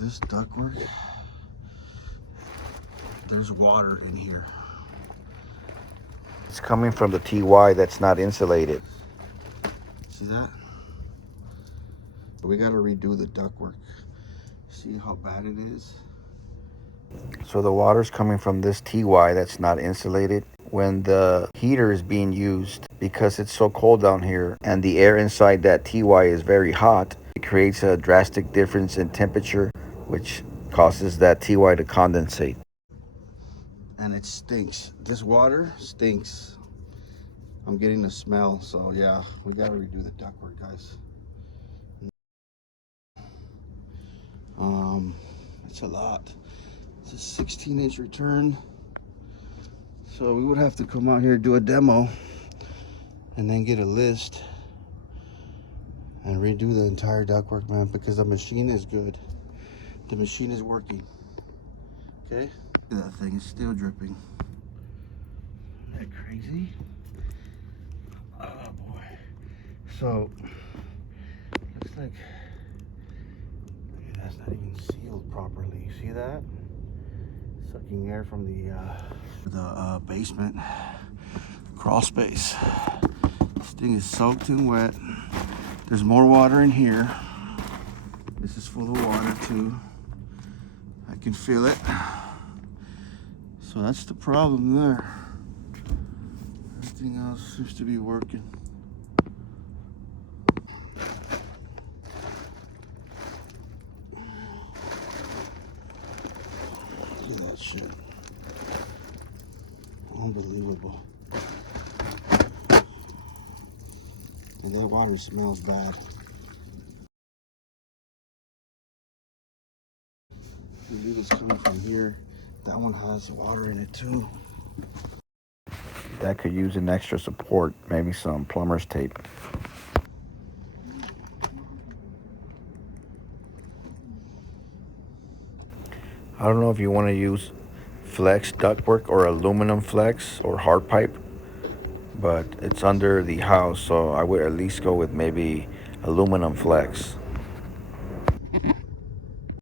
this ductwork, there's water in here. It's coming from the TY that's not insulated. See that? We gotta redo the ductwork. See how bad it is? So the water's coming from this TY that's not insulated. When the heater is being used, because it's so cold down here and the air inside that TY is very hot, it creates a drastic difference in temperature, which causes that TY to condensate. And it stinks. This water stinks. I'm getting the smell, so yeah, we gotta redo the ductwork, guys. It's a lot. It's a 16-inch return. So we would have to come out here, do a demo, and then get a list and redo the entire ductwork, man, because the machine is good. The machine is working. Okay? That thing is still dripping. Isn't that crazy? Oh boy. So, looks like that's not even sealed properly. You see that? Sucking air from the basement crawl space. This thing is soaked and wet. There's more water in here. This is full of water too. I can feel it. So that's the problem there. Everything else seems to be working. Look at that shit. Unbelievable. And that water smells bad. The needle's coming from here. That one has water in it too. That could use an extra support, maybe some plumber's tape. I don't know if you want to use flex ductwork or aluminum flex or hard pipe, but it's under the house, so I would at least go with maybe aluminum flex.